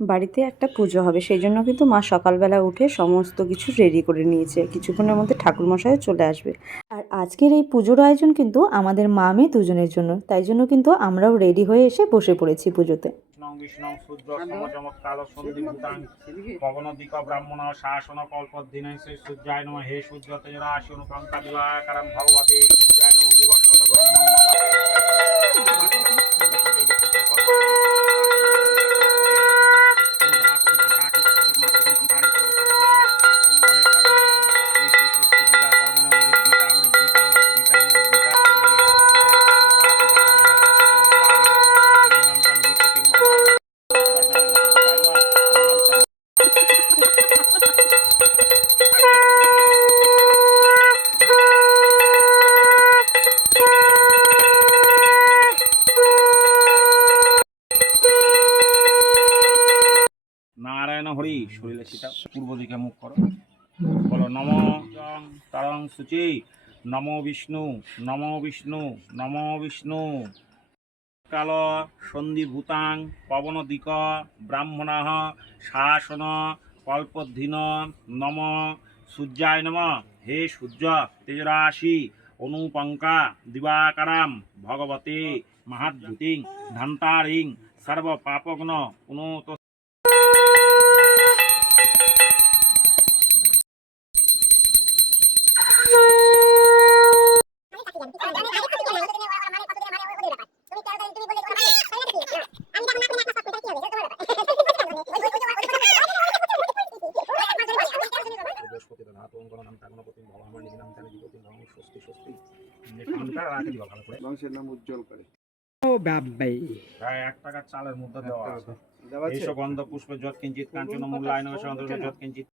বাড়িতে একটা পুজো হবে, সেই জন্য কিন্তু মা সকালবেলা উঠে সমস্ত কিছু রেডি করে নিয়েছে। কিছুক্ষণের মধ্যে ঠাকুরমশাইও চলে আসবে। আর আজকের এই পুজোর আয়োজন কিন্তু আমাদের মা মেয়ে দুজনের জন্য, তাই জন্য কিন্তু আমরাও রেডি হয়ে এসে বসে পড়েছি পুজোতে। বিষ্ণু সূর্য সমচমৎকাল সন্ধিভূতাং পবনদিক ব্রাহ্মণ শাসন কল্পদ্দিনে সূর্যায় নমঃ। হে সূর্য তেজরাশি অনুপঙ্কা দিবাকরং ভগবতে সূর্যায় নমঃ। বিবস্বত ব্রহ্মণ্য নারায়ণ হরি। শরীরে সেটা পূর্ব দিকে মুখ করো, বলো নম তারং সূচি নমো বিষ্ণু নমো বিষ্ণু নমো বিষ্ণু। কাল সন্ধিভূতাং পবনদিক ব্রাহ্মণ শাসন কল্পদ্ধিন নম। সূর্যায় নম। হে সূর্য তেজরাশি অনুপঙ্কা দিবাকারাম ভগবতে মহাদ্ভুতিং ধন্তারিং সর্বপাপগ্ন পুনত। এক টাকার চালের মধ্যে দেওয়া আছে। এই সুগন্ধ পুষ্পে যৎকিঞ্চিৎ কাঞ্চন মূল্যায়ন যৎকিঞ্চিৎ